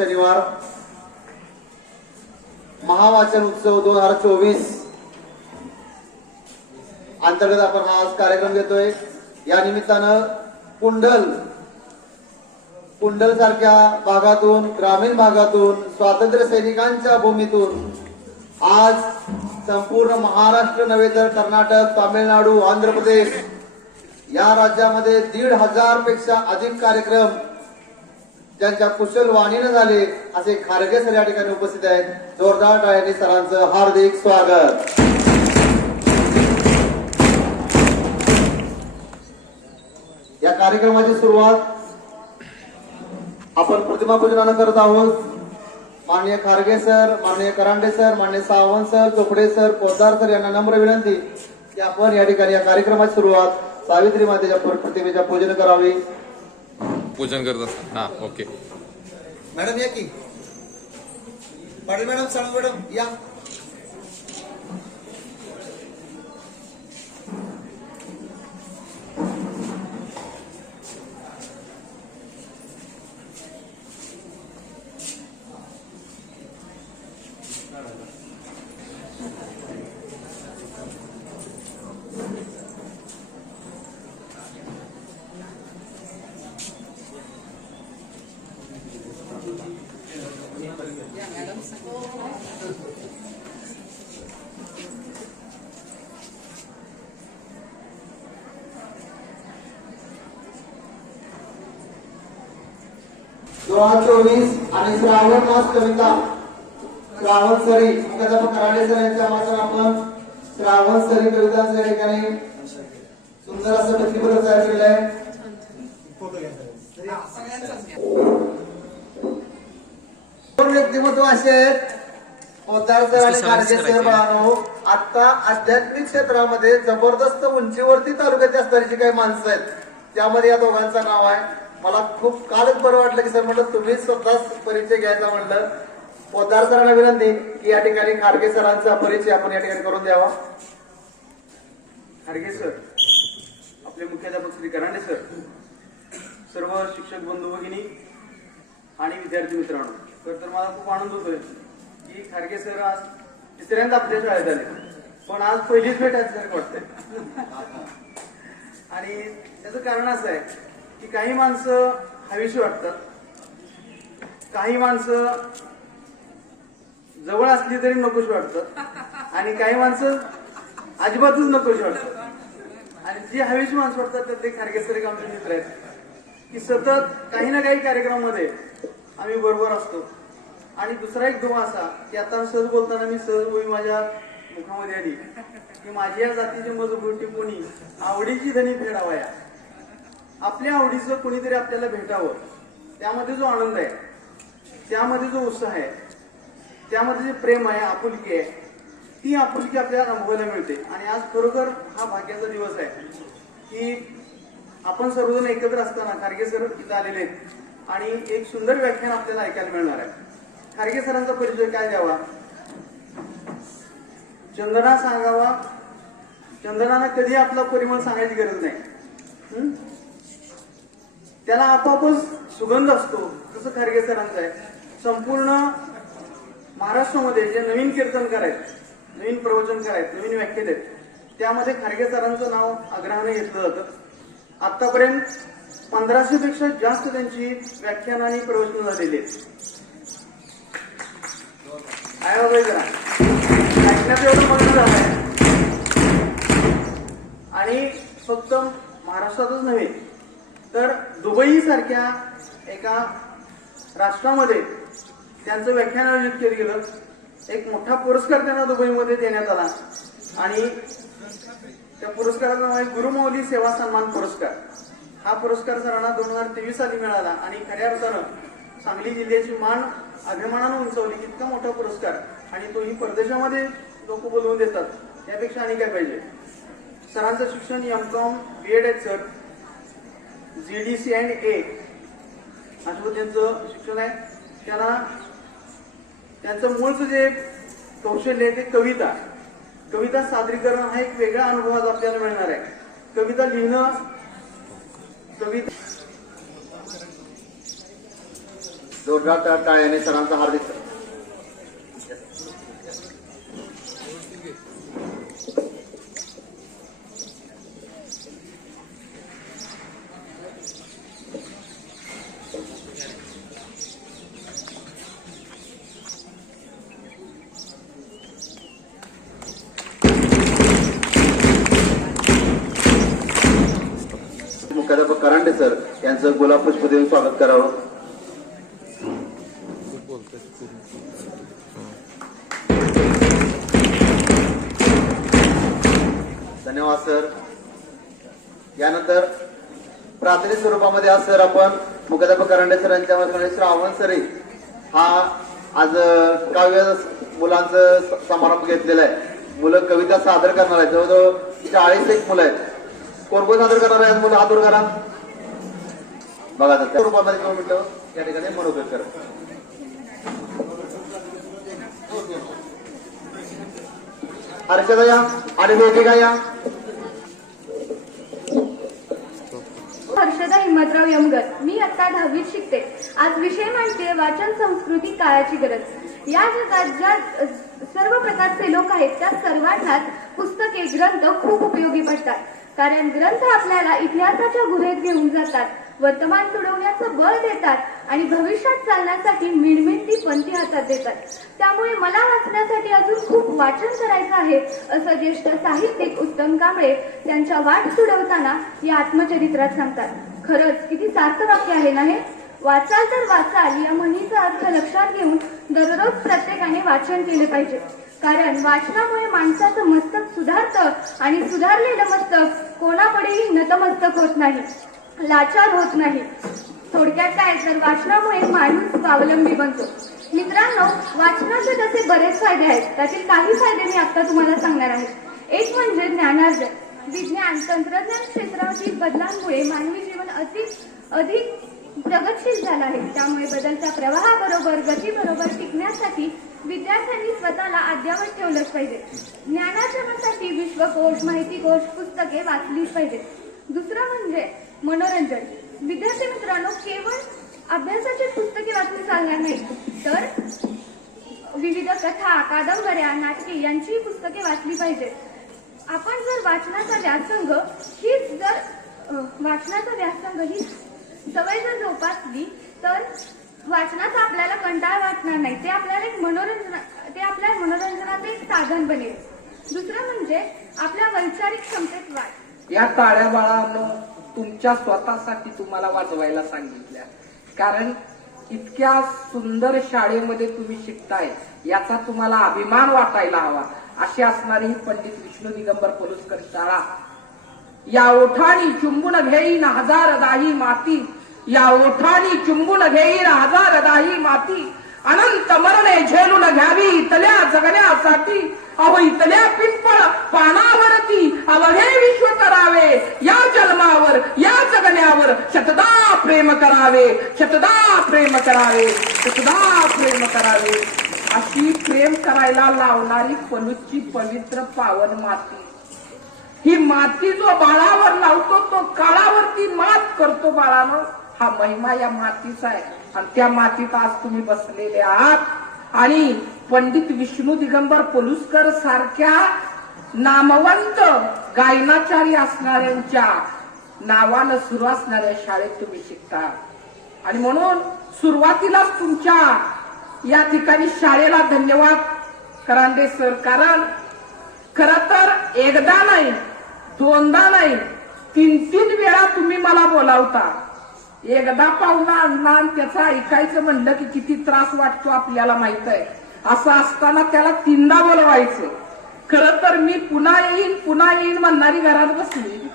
शनिवार महावाचन उत्सव दोन हजार चोवीस. अंतर्गत आपण हा आज कार्यक्रम घेतोय. या निमित्तानं कुंडल कुंडल सारख्या भागातून ग्रामीण भागातून स्वातंत्र्य सैनिकांच्या भूमीतून आज संपूर्ण महाराष्ट्र नव्हे तर कर्नाटक तामिळनाडू आंध्र प्रदेश या राज्यामध्ये दीड हजारपेक्षा अधिक कार्यक्रम ज्यांच्या कुशल वाणीनं झाले असे खारगे सर या ठिकाणी उपस्थित आहेत. जोरदार टाळ्यांनी सरांचं हार्दिक स्वागत. या कार्यक्रमाची सुरुवात आपण प्रतिमा पूजनानं करत आहोत. माननीय खारगे सर माननीय करांडे सर माननीय Sawant sir Chopde sir Podar sir यांना नम्र विनंती की आपण या ठिकाणी या कार्यक्रमाची सुरुवात सावित्री मातेच्या प्रतिमेच्या पूजन करावी. पूजन करत असतात. हा ओके. मॅडम या की. पाटील मॅडम साळू मॅडम या. हजार चोवीस आणि श्रावण मास कविता. श्रावण सरी. मुख्याध्यापक कराडे सर यांच्या माध्यमातून आपण श्रावण सरी कवितांचं या ठिकाणी सुंदर असं प्रतिपत्र तयार केलं आहे व्यक्तिमत्व असे आहेत. पोद्दार सर आणि खारगे सर बाळानो. आता आध्यात्मिक क्षेत्रामध्ये जबरदस्त उंचीवरती तालुक्यात असणारी जी काही माणसं आहेत. त्यामध्ये या दोघांचं नाव आहे. मला खूप कालच बरं वाटलं की सर म्हटलं तुम्ही स्वतःच परिचय घ्यायचा म्हटलं पोद्दार सरांना विनंती की या ठिकाणी खारगे सरांचा परिचय आपण या ठिकाणी करून द्यावा. खारगे सर आपले मुख्याध्यापक श्री करांडे सर सर्व शिक्षक बंधू भगिनी आणि विद्यार्थी मित्रांनो खर तर मला खूप आनंद होतोय की खारगे सर आज तिसऱ्यांदा आपल्या शाळेत आले. पण आज पहिलीच भेट असल्यासारखं वाटतंय. आणि त्याचं कारण असं आहे की काही माणसं हवीशी वाटतात. काही माणसं जवळ असली तरी नकोशी वाटतात. आणि काही माणसं अजिबातच नकोशी वाटतात. आणि जी हवीची माणसं वाटतात तर ते खारगेसरी आमचे मित्र आहेत की सतत काही ना काही कार्यक्रमामध्ये आम्ही बरोबर असतो. आणि दुसरा एक दुवा असा की आता सहज बोलताना मी सहज होई माझ्या मुखामध्ये आली की माझी या जातीची मजबूती कोणी आवडीची धनी फेडावया. आपल्या आवडीचं कोणीतरी आपल्याला भेटावं त्यामध्ये जो आनंद आहे त्यामध्ये जो उत्साह आहे त्यामध्ये जे प्रेम आहे आपुलकी आहे ती आपुलकी आपल्याला अनुभवायला मिळते. आणि आज खरोखर हा भाग्याचा दिवस आहे की आपण सर्वजण एकत्र असताना खारगे सर इथं आलेले आहेत. आणि एक सुंदर व्याख्यान आपल्याला ऐकायला मिळणार आहे. खारगे सरांचा परिचय काय द्यावा? चंदना सांगावा? चंदनाला कधी आपला परिमळ सांगायची गरज नाही. त्याला आपोआपच सुगंध असतो. तसं खारगे सरांचं आहे. संपूर्ण महाराष्ट्रामध्ये जे नवीन कीर्तनकार आहेत नवीन प्रवचनकार आहेत नवीन व्याख्यात आहेत त्यामध्ये खारगे सरांचं नाव आग्रहाने घेतलं जातं. आतापर्यंत पंधराशे पेक्षा जास्त त्यांची व्याख्यान आणि प्रवचन झालेली आहेत. जरा ऐकण्यात एवढं मग्न झालंय. आणि फक्त महाराष्ट्रातच नव्हे तर दुबई सारख्या एका राष्ट्रामध्ये त्यांचं व्याख्यान आयोजित केलं गेलं. एक मोठा पुरस्कार त्यांना दुबईमध्ये देण्यात आला. आणि त्या पुरस्काराचं नाव आहे गुरुमौली सेवा सन्मान पुरस्कार. हा पुरस्कार सरांना दोन हजार तेवीस साली मिळाला आणि खऱ्या अर्थानं सांगली जिल्ह्याची मान अभिमानानं उंचवली. इतका मोठा पुरस्कार. आणि तोही परदेशामध्ये लोक बोलवून देतात. त्यापेक्षा आणि काय पाहिजे? सरांचं शिक्षण एम कॉम बी एड आहेत sir G D C and A. असं त्यांचं शिक्षण आहे. त्यांना त्यांचं मूळचं जे कौशल्य आहे ते कविता. कविता सादरीकरण हा एक वेगळा अनुभव आज आपल्याला मिळणार आहे. कविता लिहिणं कविता जोरदार टाळ्याने सरांचा हार्दिक मुख्याध्यापक करांडे सर यांचं गुलाब पुष्प देऊन स्वागत करावं धन्यवाद सर यानंतर प्राथमिक स्वरूपामध्ये आज सर आपण मुख्याध्यापक करांडे सर यांच्या श्रावण सरे हा आज काव्य मुलांचं समारंभ घेतलेला आहे. मुलं कविता सादर करणार आहेत. जवळजवळ चाळीस एक मुलं आहेत. कोण कोण सादर करणार आहेत मुलं? आदर करा. बघा त्या स्वरूपामध्ये दोन मिनिटं या ठिकाणी मनोगत करा. हर्षदा या आणि वेदिका या. हर्षदा हिम्मतराव यमगर मी आता दहावीत शिकते. आज विषय मांडते वाचन संस्कृती काळाची गरज. या जगात ज्या सर्व प्रकारचे लोक आहेत त्या सर्वांनाच पुस्तके ग्रंथ खूप उपयोगी पडतात. कारण ग्रंथ आपल्याला इतिहासाच्या गुहेत घेऊन जातात. वर्तमान तुडवण्याचं बळ देतात आणि भविष्यात चालण्यासाठी मिळमिळती पंथी हातात देतात. त्यामुळे मला वाचण्यासाठी अजून खूप वाचन करायचं आहे असं ज्येष्ठ साहित्यिक उत्तम कांबळे त्यांच्या वाट सुडवताना या आत्मचरित्रात सांगतात. खरंच किती सार्थ वाक्य आहे ना हे? वाचाल तर वाचाल या म्हणीचा अर्थ लक्षात घेऊन दररोज प्रत्येकाने वाचन केले पाहिजे. कारण वाचनामुळे माणसाचं मस्तक सुधारतं आणि सुधारलेलं मस्तक कोणाकडेही नतमस्तक होत नाही. लाचार होत नाही. थोडक्यात काय तर वाचनामुळे माणूस स्वावलंबी बनतो. मित्रांनो वाचनाचे तसे बरेच फायदे आहेत. त्यातील काही फायदे मी आता तुम्हाला सांगणार आहे. एक म्हणजे ज्ञानार्जन. विज्ञान तंत्रज्ञान क्षेत्रातील बदलांमुळे मानवी जीवन अधिक अधिक प्रगतशील झालं आहे. त्यामुळे बदलच्या प्रवाहाबरोबर गतीबरोबर टिकण्यासाठी विद्यार्थ्यांनी स्वतःला अद्यावत ठेवलंच पाहिजे. ज्ञानार्जनासाठी विश्वकोश माहितीकोश पुस्तके वाचलीच पाहिजेत. दुसरं म्हणजे मनोरंजन. विद्यार्थी मित्रांनो केवळ अभ्यासाची पुस्तके वाचून चालणार नाही. तर विविध कथा कादंबऱ्या नाटके यांचीही पुस्तके वाचली पाहिजेत आपण जर वाचनाचा व्यासंग हीच जर वाचनाचा व्यासंग ही सवय जर जोपासली तर वाचनाचा आपल्याला कंटाळा वाटणार नाही. ते आपल्याला एक मनोरंजन ते आपल्या मनोरंजनाचं एक साधन बनेल. दुसरं म्हणजे आपल्या वैचारिक क्षमतेत वाढ. या काळ्या बाळांना तुमच्या स्वतःसाठी तुम्हाला वाजवायला सांगितल्या. कारण इतक्या सुंदर शाळेमध्ये तुम्ही शिकताय याचा तुम्हाला अभिमान वाटायला हवा. अशी असणारी ही पंडित विष्णू दिगंबर पलुसकर शाळा. या ओठाणी चुंबून घेईन हजार दाही माती. या ओठाणी चुंबून घेईन हजार दाही माती. अनंत मरणे झेलून घ्यावी इथल्या जगण्यासाठी. अहो इथल्या पिंपळ पानावरती अवघे विश्व करावे. या जन्मावर या जगण्यावर शतदा प्रेम करावे शतदा प्रेम करावे शतदा प्रेम करावे. अशी प्रेम करायला लावणारी पलूची पवित्र पावन माती. ही माती जो बाळावर लावतो तो काळावरती मात करतो बाळानं. हा महिमा या मातीचा आहे. आणि त्या मातीत आज तुम्ही बसलेले आहात. आणि पंडित विष्णू दिगंबर पोलुसकर सारख्या नामवंत गायनाचारी असणाऱ्यांच्या नावानं सुरू असणाऱ्या शाळेत तुम्ही शिकता. आणि म्हणून सुरुवातीलाच तुमच्या या ठिकाणी शाळेला धन्यवाद. करांडे सर कारण खर तर एकदा नाही दोनदा नाही तीन तीन वेळा तुम्ही मला बोलावता. एकदा पाहुणा आणला आणि त्याचं ऐकायचं म्हणलं की किती त्रास वाटतो आपल्याला माहीत आहे असं असताना त्याला तीनदा बोलवायचं. खर तर मी पुन्हा येईन पुन्हा येईन म्हणणारी घरात बसली.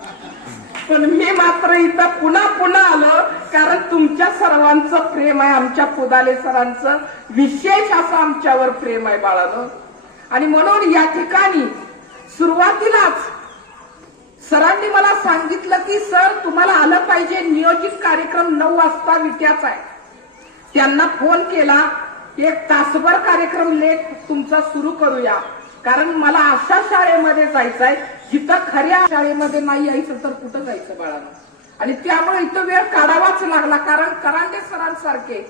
पण मी मात्र इथं पुन्हा पुन्हा आलो कारण तुमच्या सर्वांचं प्रेम आहे आमच्या पुदाले सरांचं. विशेष असं आमच्यावर प्रेम आहे बाळानं. आणि म्हणून या ठिकाणी सुरुवातीलाच सरांनी मला सांगितलं की सर तुम्हाला आलं पाहिजे. नियोजित कार्यक्रम नऊ वाजता विट्याचा आहे. त्यांना फोन केला एक तासभर कार्यक्रम लेट तुमचा सुरू करूया. कारण मला अशा शाळेमध्ये जायचं आहे जिथं खऱ्या शाळेमध्ये नाही यायचं तर कुठं जायचं बाळानं? आणि त्यामुळे इथं वेळ काढावाच लागला कारण करांडे सरांसारखे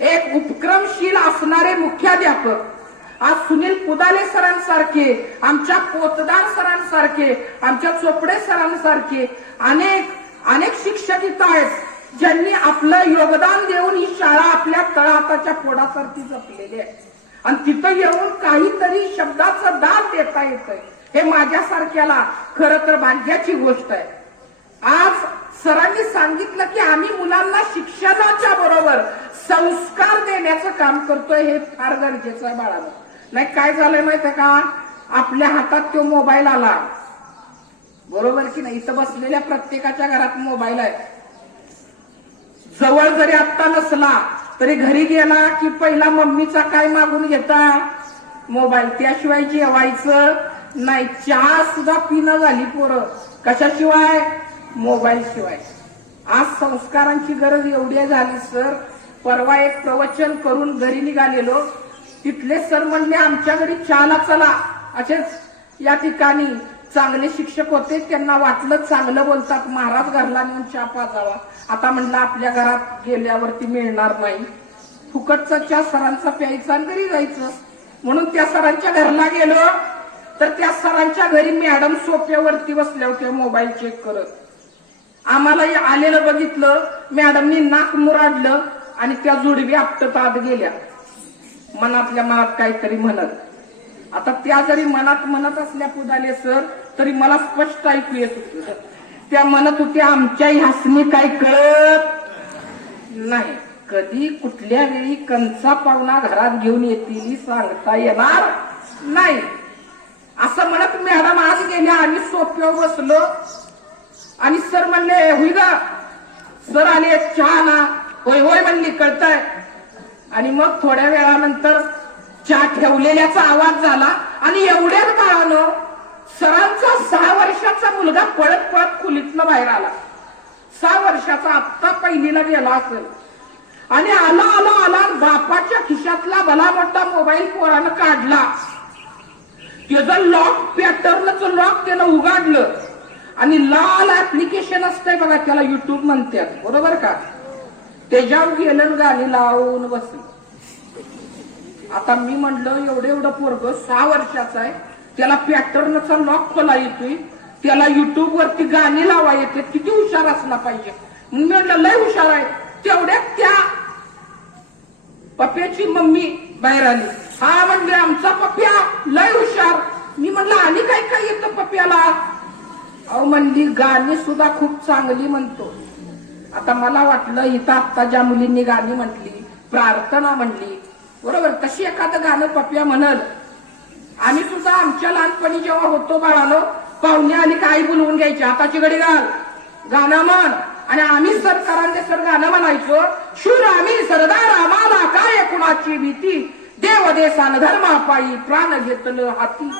एक उपक्रमशील असणारे मुख्याध्यापक आज सुनील पुदाले सरांसारखे आमच्या पोतदार सरांसारखे आमच्या चोपडे सरांसारखे अनेक अनेक शिक्षक इथं आहेत ज्यांनी आपलं योगदान देऊन ही शाळा आपल्या तळहाताच्या पोडासारखी जपलेली आहे. आणि तिथं येऊन काहीतरी शब्दाचं दान देता येतंय. हे माझ्यासारख्याला खरं तर भाग्याची गोष्ट आहे. आज सरांनी सांगितलं की आम्ही मुलांना शिक्षणाच्या बरोबर संस्कार देण्याचं काम करतोय हे फार गरजेचं आहे बाळाला. नाही काय झालंय माहितीये का? आपल्या हातात तो मोबाईल आला. बरोबर की नाही? इथं बसलेल्या प्रत्येकाच्या घरात मोबाईल आहे. जवळ जरी आत्ता नसला तरी घरी गेला की पहिला मम्मीचा काय मागून घेता? मोबाईल. त्याशिवाय जेवायचं नाही. चहा सुद्धा पिणं झाली पोरं. कशाशिवाय? मोबाईल शिवाय. आज संस्कारांची गरज एवढी झाली सर. परवा एक प्रवचन करून घरी निघालेलो. तिथले सर म्हणले आमच्या घरी चहाला चला. असेच या ठिकाणी चांगले शिक्षक होते. त्यांना वाटलं चांगलं बोलतात. महाराज घरला नेऊन चहा पाजावा. आता म्हणलं आपल्या घरात गेल्यावरती मिळणार नाही. फुकटचा चहा सरांचा प्यायचा आणि घरी जायचं. म्हणून त्या सरांच्या घरला गेलो. तर त्या सरांच्या घरी मॅडम सोप्यावरती बसल्या होत्या मोबाईल चेक करत. आम्हाला आलेलं बघितलं. मॅडमनी नाक मुराडलं आणि त्या जुडवी आपटत आत गेल्या. मनातल्या मनात काहीतरी म्हणत. आता त्या जरी मनात म्हणत असल्या पुदाले सर तरी मला स्पष्ट ऐकू येत होत. त्या म्हणत होत्या आमच्या हसणी काय कळत नाही. कधी कुठल्या वेळी कंचा पाहुणा घरात घेऊन येतील सांगता येणार नाही. असं म्हणत मॅडम आज गेल्या आम्ही सोप्यावर बसलो. आणि सर म्हणले हुई गा सर आले चहा ना. होय होय म्हणली कळतंय. आणि मग थोड्या वेळानंतर चहा ठेवलेल्याचा आवाज झाला. आणि एवढ्याच काळानं सरांचा सहा वर्षाचा मुलगा पळत पळत खोलीतनं बाहेर आला. सहा वर्षाचा आत्ता पहिलीला गेला असेल. आणि आला आला आला बापाच्या खिशातला भला मोठा मोबाईल पोरानं काढला. त्याचं लॉक पॅटर्नच लॉक त्यानं उघडलं. आणि लाल ऍप्लिकेशन असतंय बघा त्याला युट्यूब म्हणतात. बरोबर का? त्याच्यावर गेलं गाणी लावून बसलं. आता मी म्हणलं एवढं एवढं पोरग सहा वर्षाचा आहे त्याला पॅटर्नचा लॉक खोला येतोय त्याला युट्यूब वरती गाणी लावा येते किती हुशार असला पाहिजे. मग मी म्हणलं लय हुशार आहे तेवढ्यात त्या पप्याची मम्मी बाहेर आली. हा म्हणजे आमचा पप्या लय हुशार. मी म्हणलं आणि काय काय येतं पप्याला? अहो म्हणली गाणी सुद्धा खूप चांगली म्हणतो. आता मला वाटलं इथं आत्ता ज्या मुलींनी गाणी म्हटली प्रार्थना म्हणली बरोबर तशी एखादं गाणं पप्या म्हणल. आम्ही सुद्धा आमच्या लहानपणी जेव्हा होतो बाळालो पाहुणे आणि काही बोलवून घ्यायची हाताची गडी घाल गाणं म्हण. आणि आम्ही सरकारांचे सर गाणं म्हणायचो शूर आम्ही सरदार आम्हाला काय कुणाची भीती? देव देसान धर्मापायी प्राण घेतलं हाती.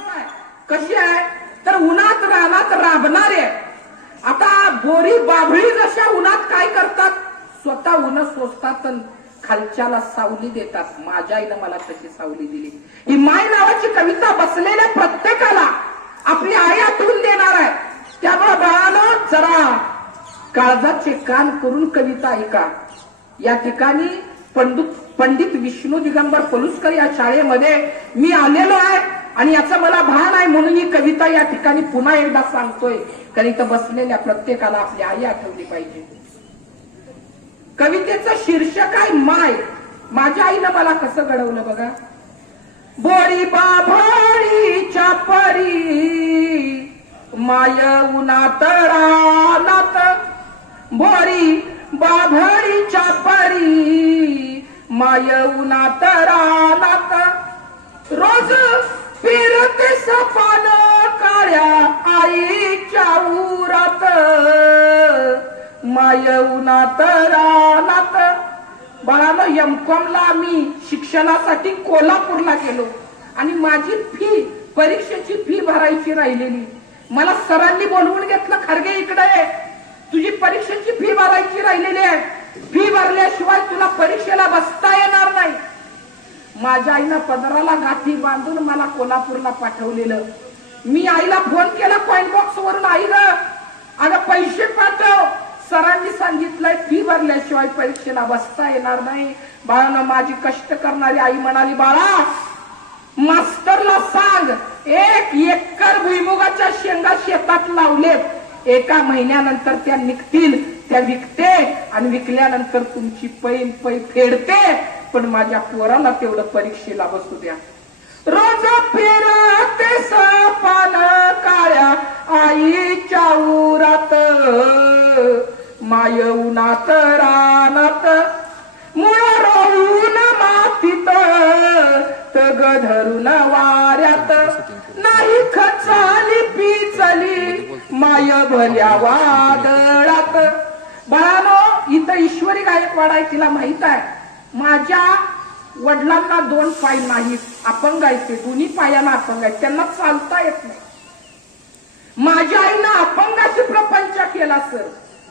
कशी आहे? तर उन्हात रानात राबणारे आता बोरी बाभळी जशा उन्हात काय करतात? स्वतः उन्ह सोसतात अन खालच्याला सावली देतात. माझ्या आईनं मला तशी सावली दिली. ही माय नावाची कविता बसलेल्या प्रत्येकाला आपली आई आठवून देणार आहे. त्यामुळे बाळानं जरा काळजाचे कान करून कविता ऐका. या ठिकाणी पंडित पंडित विष्णू दिगंबर पलुसकर या शाळेमध्ये मी आलेलो आहे आणि याचा मला भान आहे म्हणून ही कविता या ठिकाणी पुन्हा एकदा सांगतोय. कारण इथं बसलेल्या प्रत्येकाला आपली आई आठवली पाहिजे. कवितेचं शीर्षक आहे माय. माझ्या आईनं मला कसं घडवलं बघा? बोरी बाभळीच्या परी माय उन्हात रानात. बोरी बाभळीच्या परी माय उन्हात रानात. रोज फिरते सपान काळ्या आईच्या उरात माय उन्हात रानात. बाळानं एमकॉमला मी शिक्षणासाठी कोल्हापूरला गेलो आणि माझी फी परीक्षेची फी भरायची राहिलेली. मला सरांनी बोलवून घेतलं खरगे इकडे ये. तुझी परीक्षेची फी भरायची राहिलेली आहे. फी भरल्याशिवाय तुला परीक्षेला बसता येणार नाही. माझ्या आईनं पदराला गाठी बांधून मला कोल्हापूरला पाठवलेलं. मी आईला फोन केला कॉइन बॉक्स वरून आई ग अगं पैसे पाठव. सरांनी सांगितलंय फी भरल्याशिवाय परीक्षेला बसता येणार नाही. बाळानं माझी कष्ट करणारी आई म्हणाली बाळा मास्टरला सांग एक एकर भुईमुगाच्या शेंगा शेतात लावलेत. एका महिन्यानंतर त्या निघतील त्या विकते आणि विकल्यानंतर तुमची पैन पै फेडते. पण माझ्या पोराला तेवढं परीक्षेला बसू द्या. फिरते काळ्या आईच्या उरात. माय उन्हात रानात मुळ रोवून मातीत तग धरून वाऱ्यात. नाही खचाली पिचली माय भल्या वादळात. बाळानो इथं ईश्वरी गायकवाड आहे तिला माहीत आहे. माझ्या वडिलांना दोन पाय नाहीत. अपंग आहेत ते दोन्ही पायांना अपंग आहेत. त्यांना चालता येत नाही. माझ्या आईनं अपंगाशी प्रपंच केला सर.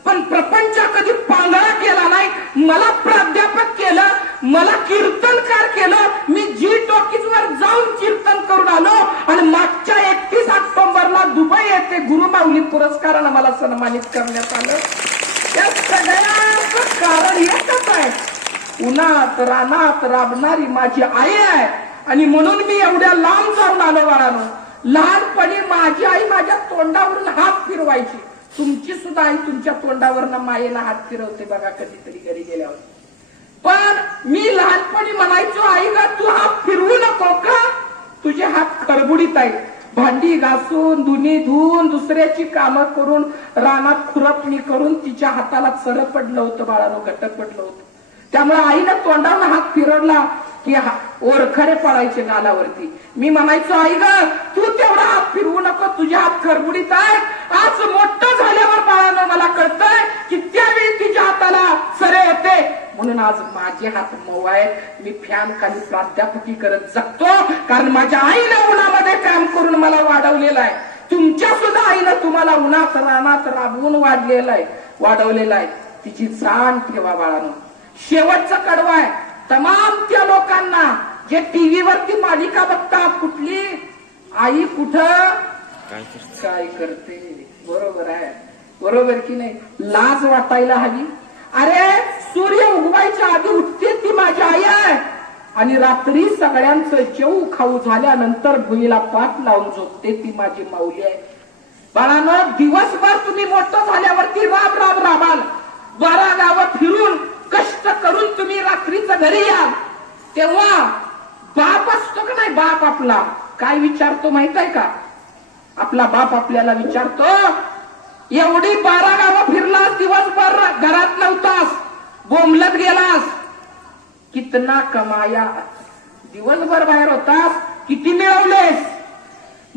पण प्रपंच कधी पांगळा केला नाही. मला प्राध्यापक केलं मला कीर्तनकार केलं. मी जी टॉकीज वर जाऊन कीर्तन करून आलो आणि मागच्या एकतीस ऑक्टोबरला दुबई येथे गुरुमाऊली पुरस्कारानं मला सन्मानित करण्यात आलं. त्या सगळ्याचं कारण एकच आहे. उन्हात रानात राबणारी माझी आई आहे. आणि म्हणून मी एवढ्या लांब जाऊन आलो बाळानो. लहानपणी माझी आई माझ्या तोंडावरून हात फिरवायची. तुमची सुद्धा आई तुमच्या तोंडावरनं मायेला हात फिरवते बघा कधीतरी घरी गेल्यावर. पण मी लहानपणी म्हणायचो आई गा तू हात फिरवू नको का? तुझे हात खडबुडीत आहेत. भांडी घासून धुनी धुवून दुसऱ्याची कामं करून रानात खुरपणी करून तिच्या हाताला चर पडलं होतं बाळानो घटक पडलं होतं. त्यामुळे आईनं तोंडावर हात फिरवला की ओरखरे पळायचे नालावरती. गालावरती मी म्हणायचो आई ग तू तेवढा हात फिरवू नको तुझे हात खरबुडीत आहे. आज मोठं झाल्यावर बाळानं मला कळतंय की त्यावेळी तुझ्या हाताला सरे येते. म्हणून आज माझे हात मऊ आहेत मी फॅन खाली प्राध्यापकी करत जगतो कारण माझ्या आईनं उन्हामध्ये काम करून मला वाढवलेलं आहे. तुमच्या सुद्धा आईनं तुम्हाला उन्हात रानात राबवून वाढलेलं आहे. वाढवलेलं आहे. तिची जाण ठेवा बाळानं. शेवटचं कडवं आहे. तमाम त्या लोकांना जे टीव्ही वरती मालिका बघतात कुठली आई कुठं? काय करते? बरोबर आहे. बरोबर की नाही? लाज वाटायला हवी. अरे सूर्य उगवायच्या आधी उठते ती माझी आई आहे. आणि रात्री सगळ्यांचं जेऊ खाऊ झाल्यानंतर भुईला पाठ लावून झोपते ती माझी माऊली आहे. बाळानं दिवसभर तुम्ही मोठं झाल्यावरती राब राब राबाल बारा गावं फिरून कष्ट करून तुम्ही रात्रीचं घरी या. तेव्हा बाप असतो का नाही बाप आपला? काय विचारतो माहीत आहे का? आपला बाप आपल्याला विचारतो एवढी बारा गावं फिरलास दिवसभर घरात नव्हतास बोंबलत गेलास. कितना कमाया दिवसभर बाहेर होतास किती मिळवलेस.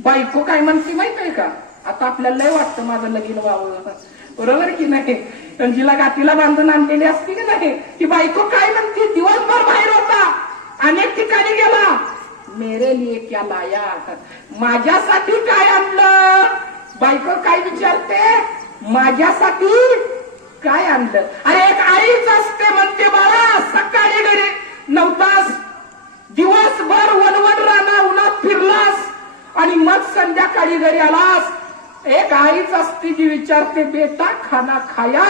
बायको काय म्हणते माहीत आहे का? आता आपल्याला लय वाटतं माझं लगीन व्हावं. बरोबर की नाही? आणि जिला गाठीला बांधून आणलेली असती की नाही? ती बायको काय म्हणते? दिवसभर बाहेर होता. अनेक ठिकाणी गेला. मेरे लिए क्या लाया माझ्यासाठी काय आणलं? बायको काय विचारते? माझ्यासाठी काय आणलं? अरे एक आईच असते म्हणते बाळा सकाळी घरी नऊ तास दिवसभर वनवन राणा उन्हात फिरलास. आणि मग संध्याकाळी घरी आलास. एक आईच असती जी विचारते बेटा खाना खाया.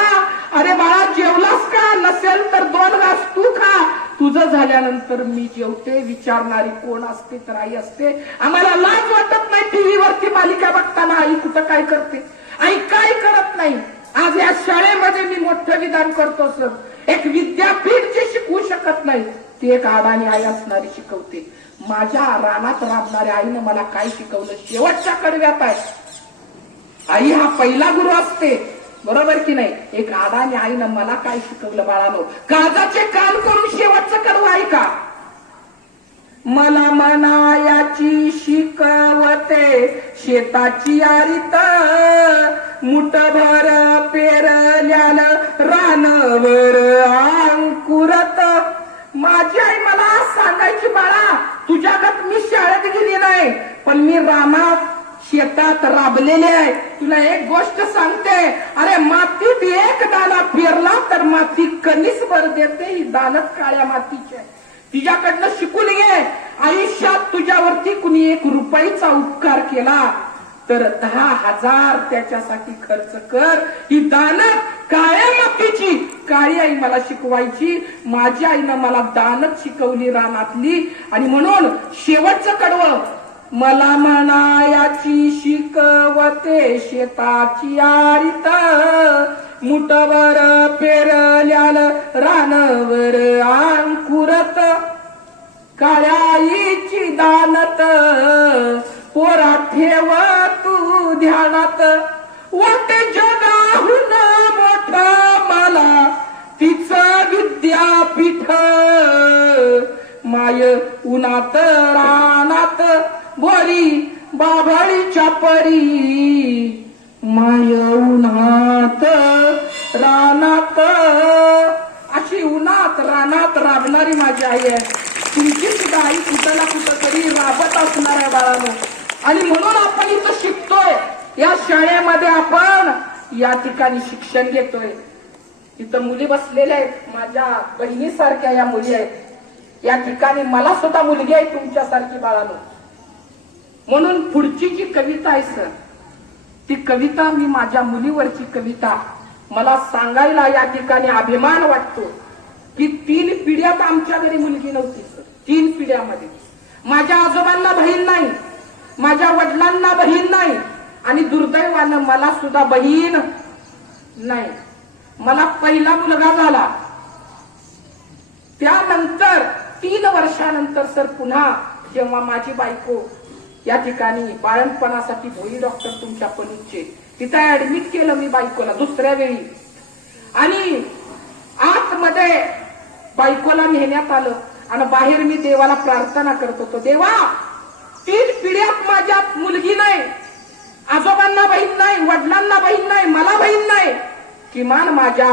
अरे बाळा जेवलास का? नसेल तर दोन घास तू खा. तुझं झाल्यानंतर मी जेवते. विचारणारी कोण असते तर आई असते. आम्हाला लाज वाटत नाही टीव्ही वरती मालिका बघताना. आई कुठं काय करते? आई काय करत नाही? आज या शाळेमध्ये मी मोठं विधान करतो सर. एक विद्यापीठ जे शिकवू शकत नाही ती एक आडाणी आई असणारी शिकवते. माझ्या रानात राबणाऱ्या आईनं मला काय शिकवलं? शेवटच्या कडव्यात आहे. आई हा पहिला गुरु असते. बरोबर की नाही? एक आडाने आईनं मला काय शिकवलं बाळानो? काजाचे कान करून शेवटचं कडवं ऐका मला मनायाची शिकवते शेताची आरित मुठभर पेरल्यान रानवर अंकुरत. माझी आई मला सांगायची बाळा तुझ्यागत मी शाळेत गेली नाही पण मी रामात शेतात राबलेले आहे. तुला एक गोष्ट सांगते. अरे मातीत एक दाना पेरला तर माती कणीस भर देते ही दानत काळ्या मातीची. आहे तिच्याकडनं शिकून घे. आयुष्यात तुझ्यावरती कुणी एक रुपयाचा उपकार केला तर दहा हजार त्याच्यासाठी खर्च कर. ही दानत काळ्या मातीची. काळी आई मला शिकवायची. माझ्या आईनं मला दानच शिकवली रानातली. आणि म्हणून शेवटचं कडवं मला म्हणायाची शिकवते शेताची आरित. मुठवर पेरल्याल रानवर अंकुरत. काळ्याईची दानत पोरा ठेव तू ध्यानात. वाटे जगाहून मोठ मला तिचं विद्यापीठ. माय उन्हात रानात भरी बाभाळीच्या परी. माय उन्हात रानात अशी उन्हात रानात राबणारी माझी आई आहे. तुमची सुद्धा आई कुठं ना कुठं तरी राबत असणार आहे बाळानो. आणि म्हणून आपण इथं शिकतोय. या शाळेमध्ये आपण या ठिकाणी शिक्षण घेतोय. इथं मुली बसलेल्या आहेत. माझ्या बहिणीसारख्या या मुली आहेत. या ठिकाणी मला सुद्धा मुलगी आहे तुमच्यासारखी बाळानो. म्हणून पुढची जी कविता आहे सर ती कविता मी माझ्या मुलीवरची कविता. मला सांगायला या ठिकाणी अभिमान वाटतो की तीन पिढ्यात आमच्या घरी मुलगी नव्हती सर. तीन पिढ्यामध्ये. माझ्या आजोबांना बहीण नाही माझ्या वडिलांना बहीण नाही आणि दुर्दैवानं मला सुद्धा बहीण नाही. मला पहिला मुलगा झाला. त्यानंतर तीन वर्षानंतर सर पुन्हा जेव्हा माझी बायको या ठिकाणी बाळणपणासाठी भोई डॉक्टर तुमच्या पणूचे तिथं ऍडमिट केलं मी बायकोला दुसऱ्या वेळी. आणि आतमध्ये बायकोला नेण्यात आलं. आणि बाहेर मी देवाला प्रार्थना करत होतो देवा तीन पिढ्यात माझ्या मुलगी नाही आजोबांना बहीण नाही वडिलांना बहीण नाही मला बहीण नाही. किमान माझ्या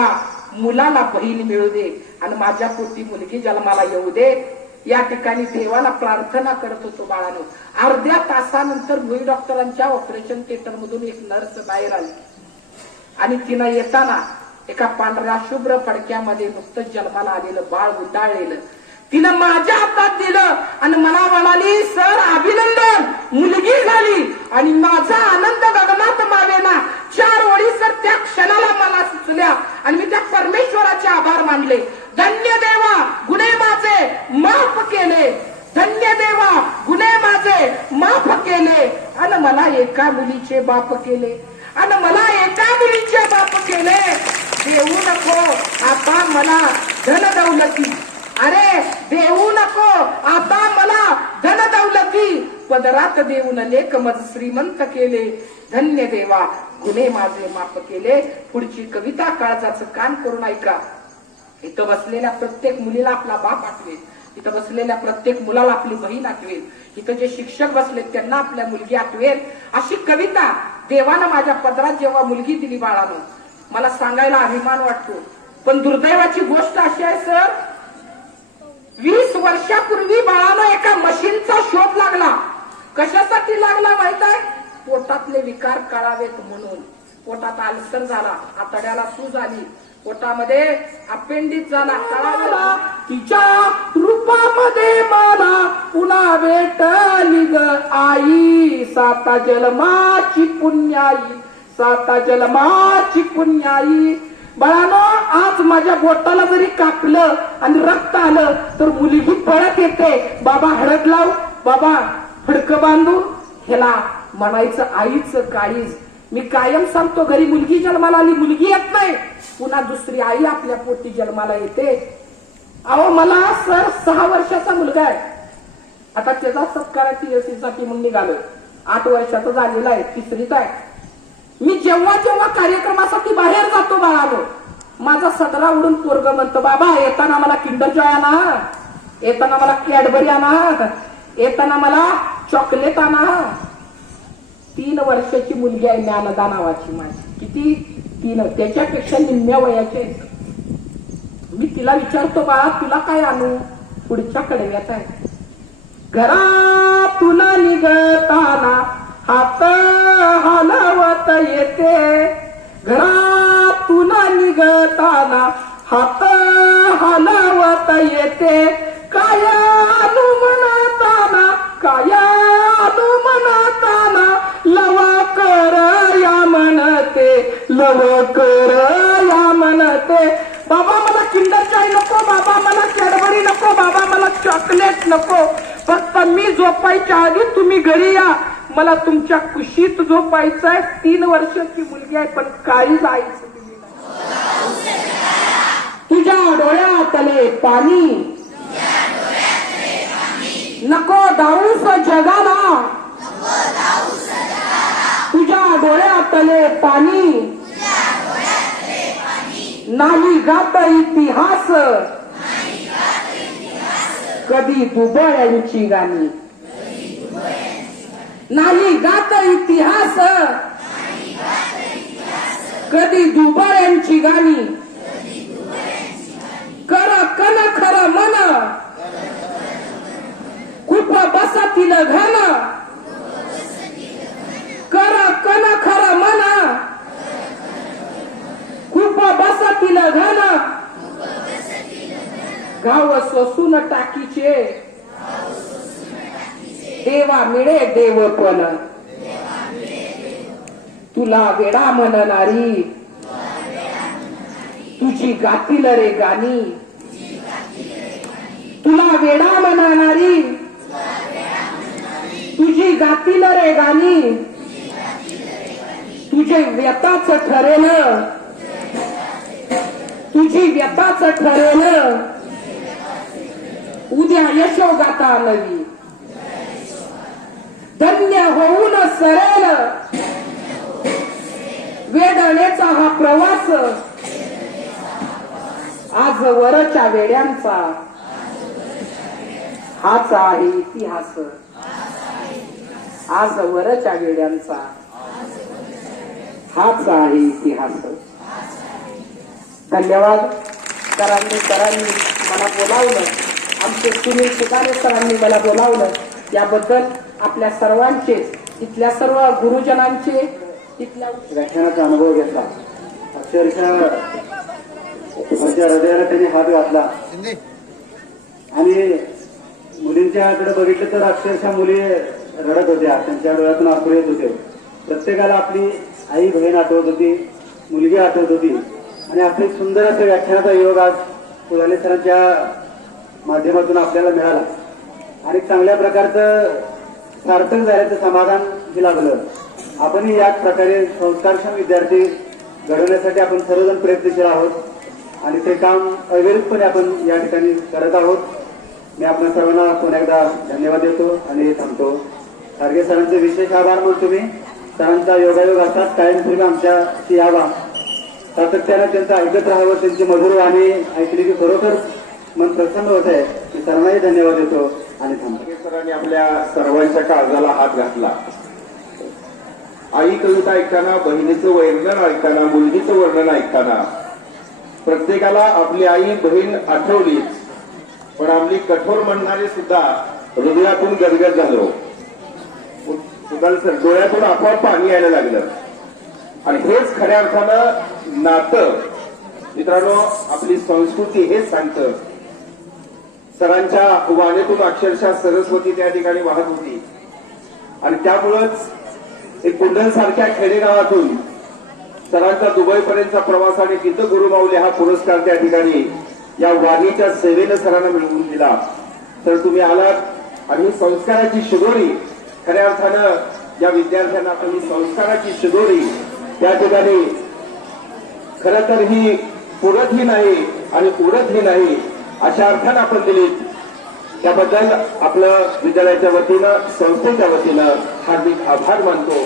मुलाला बहीण मिळू दे आणि माझ्या पोटी मुलगी जन्माला येऊ दे. या ठिकाणी देवाला प्रार्थना करत होतो बाळानो. अर्ध्या तासानंतर भुई डॉक्टरांच्या ऑपरेशन थिएटर मधून एक नर्स बाहेर आली. आणि तिनं येताना एका पांढऱ्या शुभ्र फडक्यामध्ये नुकतंच जन्माला आलेलं बाळ उताळलेलं तिनं माझ्या हातात दिलं आणि मला म्हणाली सर अभिनंदन मुलगी झाली आणि माझा आनंद गगनात मावेना. चार ओळी सर त्या क्षणाला मला सुचल्या आणि मी त्या परमेश्वराचे आभार मानले. धन्य देवा गुन्हे माझे माफ केले. धन्य देवा गुन्हे माझे माफ केले. आणि मला एका मुलीचे बाप केले. आणि मला एका मुलीचे बाप केले. देऊ नको आता मला धन दौलती. अरे देऊ नको आता मला धन दौलती. पदरात देऊन लेख मज श्रीमंत केले. धन्य देवा गुन्हे माझे माफ केले. पुढची कविता काळजाचं कान करून ऐका. इथं बसलेल्या प्रत्येक मुलीला आपला बाप आठवेल. इथं बसलेल्या प्रत्येक मुलाला आपली बहीण आठवेल. इथं जे शिक्षक बसले त्यांना आपल्या मुलगी आठवेल. अशी कविता देवानं माझ्या पदरात जेव्हा मुलगी दिली बाळानं मला सांगायला अभिमान वाटतो. पण दुर्दैवाची गोष्ट अशी आहे सर वीस वर्षापूर्वी बाळानं एका मशीनचा शोध लागला. कशासाठी लागला माहीत आहे? पोटातले विकार कळावेत म्हणून. पोटात आलसर झाला आतड्याला सूज आली. पोटामध्ये अपेंडिक्स झाला. तिच्या रूपामध्ये मला पुन्हा भेटली ग आई. साता जन्माची पुण्याई साता जन्माची पुण्याई. बाळानो आज माझ्या बोटाला जरी कापलं आणि रक्त आलं तर मुलगी पळत येते. बाबा हळद लाव. बाबा फडकं बांधू. ह्याला म्हणायचं आईचं काळीज मी कायम सांगतो घरी मुलगी जन्माला आली मुलगी येत नाही. पुन्हा दुसरी आई आपल्या पोटी जन्माला येते. अहो मला सर सहा वर्षाचा मुलगा आहे. आता त्याचा सत्काराची यशीसाठी म्हणून निघालोय. आठ वर्षाचा झालेला आहे तिसरीत आहे. मी जेव्हा जेव्हा कार्यक्रमासाठी बाहेर जातो बाळानो माझा सदरा उडून पोरग म्हणतो बाबा येताना मला किंडर जॉय आणा. येताना मला कॅडबरी आणा. येताना मला चॉकलेट आणा. तीन वर्षाची मुलगी आहे ज्ञानदा नावाची माझी. किती? तीन. त्याच्यापेक्षा निम्म्या वयाची आहे मी तिला विचारतो बाळा तुला काय आणू? पुढच्या कडव्यात आहे. घरातून निघताना हात हलवत येते. घरातून निघताना हात हलवत येते. काय आणू म्हणताना? काय मनाते म्हणताना कर या मनाते. बाबा मला किंडर चाय नको बाबा मला कॅडबरी नको बाबा मला चॉकलेट नको. फक्त मी झोपायच्या आधी तुम्ही घरी या. मला तुमच्या कुशीत झोपायचं आहे तीन वर्षाची मुलगी आहे पण काही आईच दिली नाही. तुझ्या डोळ्यातले पाणी. नको दाऊस जगाला. डोळ्यातले पाणी. नाही गात इतिहास. कधी दुबळ्यांची गाणी. नाही गात इतिहास. कधी दुबळ्यांची गाणी. कर कन खर मन. खूप बसतील घन. कर कन खर मन. खूप बसतील घन. गाव सोसून टाकीचे. देवा मिळे देवपण तुला वेडा म्हणणारी. तुझी गातील रे गाणी. तुला वेडा म्हणणारी. तुझी गातील रे गाणी. तुझे व्यताच ठरेल. तुझी व्यताच ठरेल. उद्या यशोगाथा नवी धन्य होऊन सरेल. वेदनेचा हा प्रवास. आज वरच्या वेड्यांचा. हाच आहे इतिहास. आज वरच्या वेड्यांचा. हाच आहे इतिहास. धन्यवाद सरांनी सरांनी मला बोलावलं. आमचे सुनील शिकारे सरांनी मला बोलावलं. याबद्दल आपल्या सर्वांचे इथल्या सर्व गुरुजनांचे इथल्या व्याख्यानाचा अनुभव घेतला. अक्षरशः माझ्या हृदयाला त्यांनी हात घातला. आणि मुलींच्याकडे बघितलं तर अक्षरशः मुली रडत होत्या. त्यांच्या डोळ्यातून अश्रू येत होते. प्रत्येकाला आपली आई बहीण आठवत होती मुलगी आठवत होती. आणि आपली सुंदर असं व्याख्यानाचा योग आज पुराले सरांच्या माध्यमातून आपल्याला मिळाला. आणि चांगल्या प्रकारचं सार्थक झाल्याचं समाधान हे लागलं. आपणही याच प्रकारे संस्कारक्षम विद्यार्थी घडवण्यासाठी आपण सर्वजण प्रयत्नशील आहोत. आणि ते काम अविरतपणे आपण या ठिकाणी करत आहोत. मी आपण सर्वांना पुन्हा एकदा धन्यवाद देतो आणि थांबतो. खारगे सरांचे विशेष आभार मानतो मी. सरांचा योगायोग असाच कायमस्वरूपी आमच्याशी यावा. सातत्यानं त्यांचं ऐकत राहावं त्यांची मधुर वाणी ऐकली की खरोखर मन प्रसन्न होत आहे. मी सर्वांनाही धन्यवाद देतो आणि थांबतो सरांनी आपल्या सर्वांच्या काळजाला हात घातला. आई कविता ऐकताना बहिणीचं वर्णन ऐकताना मुलगीचं वर्णन ऐकताना प्रत्येकाला आपली आई बहीण आठवलीच पण आपली कठोर म्हणणारे सुद्धा हृदयातून गदगद झालो. तुम्हाला सर डोळ्यातून आपोआप पाणी यायला लागलं. आणि हेच खऱ्या अर्थानं नातं. मित्रांनो आपली संस्कृती हेच सांगतं. सरांच्या वाणीतून अक्षरशः सरस्वती त्या ठिकाणी वाहत होती. आणि त्यामुळंच एक कुंडल सारख्या खेडेगावातून सरांचा दुबईपर्यंतचा प्रवास आणि तिथं गुरुमावले हा पुरस्कार त्या ठिकाणी या वाणीच्या सेवेनं सरांना मिळवून दिला. तर तुम्ही आलात आणि संस्काराची शिदोरी खऱ्या अर्थानं या विद्यार्थ्यांना आपण ही संस्काराची शिदोरी त्या ठिकाणी खर तर ही पुरतही नाही आणि उडतही नाही अशा अर्थानं आपण दिली. त्याबद्दल आपलं विद्यालयाच्या वतीनं संस्थेच्या वतीनं हार्दिक आभार मानतो.